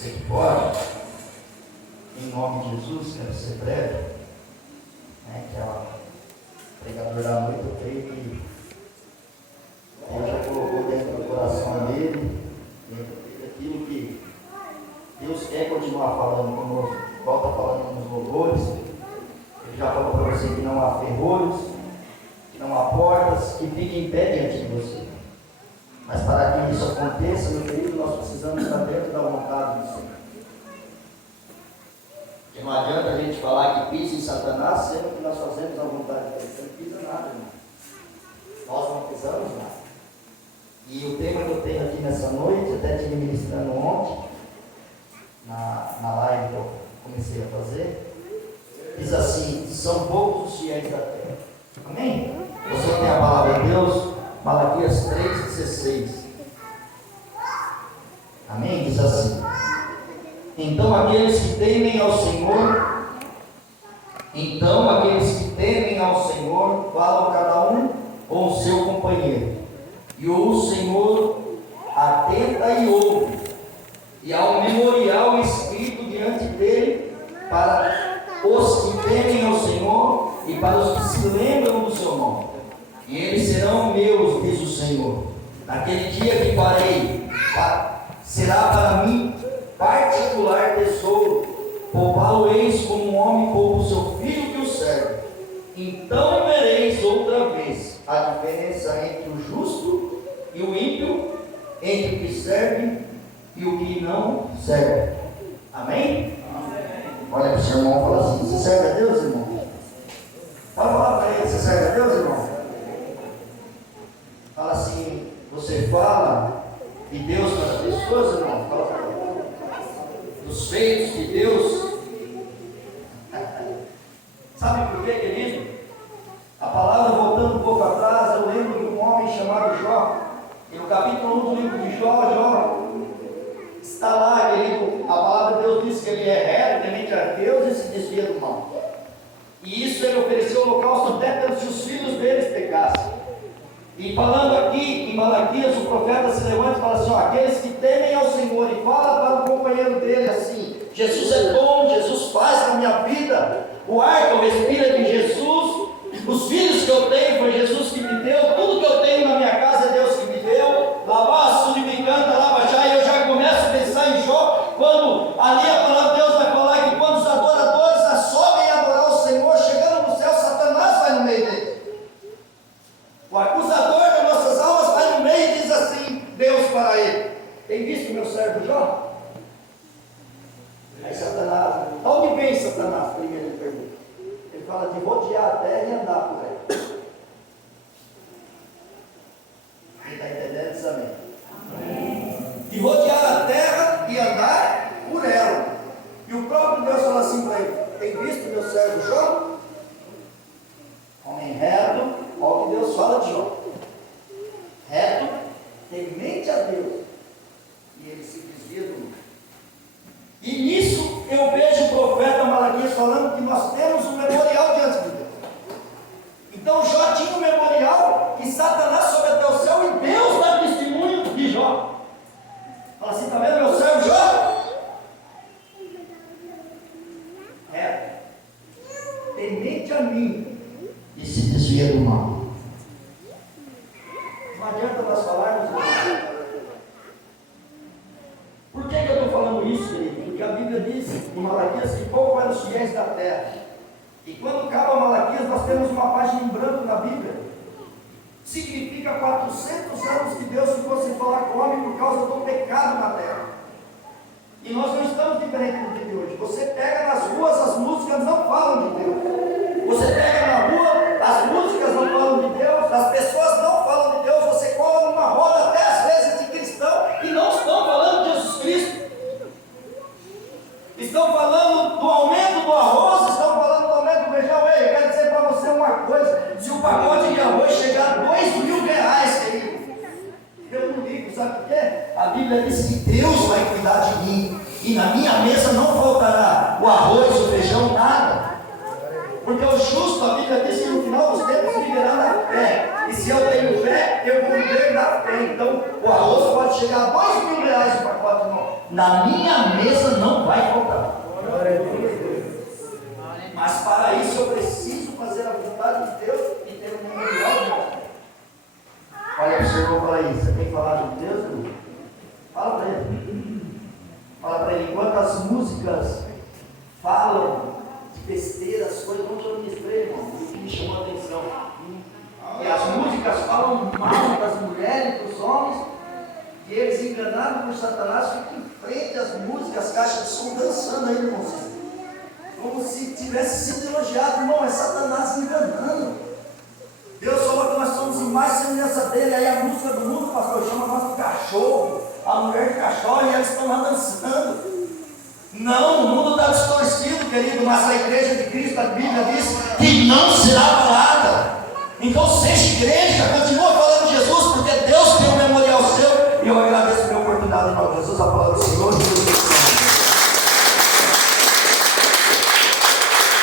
Você que pode, em nome de Jesus, quero ser breve, né, que é o pregador da noite, eu creio que Deus já colocou dentro do coração dele, aquilo que Deus quer continuar falando conosco, volta falando nos louvores. Ele já falou para você que não há ferrolhos, que não há portas que fiquem em pé diante de você. Mas para que isso aconteça, meu querido, nós precisamos estar dentro da vontade do Senhor. Porque não adianta a gente falar que pisa em Satanás, sendo que nós fazemos a vontade dele. Você não pisa nada, irmão. Nós não pisamos nada. E o tema que eu tenho aqui nessa noite, até tive ministrando ontem, na live que eu comecei a fazer, diz assim: são poucos os fiéis da terra. Amém? Você tem a palavra de Deus, Malaquias 3,16. Amém? Diz assim: então aqueles que temem ao Senhor, falam cada um com o seu companheiro, e o Senhor atenta e ouve, e há um memorial escrito diante dele para os que temem ao Senhor e para os que se lembram do seu nome. E eles serão meus, diz o Senhor. Naquele dia que farei, será para mim particular tesouro. Poupá-lo-eis como um homem poupa o seu filho que o serve. Então vereis outra vez a diferença entre o justo e o ímpio, entre o que serve e o que não serve. Amém? Olha para o seu irmão e fala assim: você serve a Deus, irmão? Fala para ele: você serve a Deus, irmão? Fala assim: você fala de Deus para as pessoas, irmão? Fala para ele dos feitos de Deus. Sabe por quê, querido? A palavra, voltando um pouco atrás, eu lembro de um homem chamado Jó. E no capítulo 1 do livro de Jó está lá, querido. A palavra de Deus diz que ele é reto, temente a Deus e se desvia do mal. E isso ele ofereceu holocausto até para que os filhos deles pecassem. E falando aqui em Malaquias, o profeta se levanta e fala assim: ó, aqueles que temem ao Senhor, e fala para o companheiro dele assim: Jesus é bom, Jesus faz na minha vida, o ar que eu respiro é de Jesus, os filhos que eu tenho foi Jesus que me deu, tudo que eu tenho na minha casa é Deus que me deu. Lava, surificanta, lava já, e eu já começo a pensar em Jó, quando ali a palavra de Deus vai falar que quando os adoradores sobem a adorar o Senhor, chegando no céu, Satanás vai no meio deles. O acusador das nossas almas vai no meio e diz assim: Deus para ele: tem visto meu servo Jó? Aí Satanás, de onde vem Satanás? Primeiro ele pergunta. Ele fala de rodear a terra e andar por ela. Quem está entendendo isso? Amém? De rodear a terra e andar por ela. E o próprio Deus fala assim para ele: tem visto meu servo Jó? Homem reto. Olha o que Deus fala de Jó: reto, temente a Deus, e ele se desvia do mal. E nisso eu vejo o profeta Malaquias falando que nós temos um memorial diante de Deus. Então Jó tinha um memorial e Satanás sobe até o céu e Deus dá testemunho de Jó. Fala assim: está vendo meu servo Jó? Reto, temente a mim e se desvia do mal. Não adianta nós falarmos isso. Por que eu estou falando isso, querido? Porque a Bíblia diz em Malaquias que pouco eram os fiéis da terra. E quando acaba Malaquias, nós temos uma página em branco na Bíblia. Significa 400 anos que Deus ficou sem falar com o homem por causa do pecado na terra. E nós não estamos diferentes do dia de hoje. Você pega nas ruas, as músicas não falam de Deus. Você pega na rua, as músicas não falam de Deus, as pessoas não falam de Deus. Você cola numa roda até às vezes de cristão e não estão falando de Jesus Cristo. Estão falando do aumento do arroz, estão falando do aumento do feijão. Ei, eu quero dizer para você uma coisa: se o pacote de arroz chegar a R$2.000, querido, eu não ligo, sabe por quê? A Bíblia diz que Deus vai cuidar de mim, e na minha mesa não faltará o arroz, o feijão, nada. Porque o justo, a Bíblia diz que no final dos tempos viverá na fé. E se eu tenho fé, eu vou viver da fé. Então, o arroz pode chegar a R$2.000 o pacote, não. Na minha mesa não vai faltar. Mas para isso eu preciso fazer a vontade de Deus e ter um memorial de fé. Olha para o Senhor, fala isso. Você tem que falar de Deus, irmão? Fala para ele. Fala para ele. Enquanto as músicas falam de besteiras, coisas, onde eu ministrei, irmão, o que me chamou a atenção. E as músicas falam mal das mulheres, dos homens, e eles, enganados por Satanás, ficam em frente às músicas, as caixas de som dançando aí, irmão. Como se tivesse sido elogiado, irmão, é Satanás enganando. Deus falou que nós somos mais semelhança dele. Aí a música do mundo, pastor, chama nós de cachorro, a mulher de cachorro, e eles estão lá dançando. Não, o mundo está distorcido, querido, mas a igreja de Cristo, a Bíblia diz que não será abalada. Então seja igreja, continua falando de Jesus, porque Deus tem um memorial seu, e eu agradeço a minha oportunidade em nome de Jesus, a palavra do Senhor.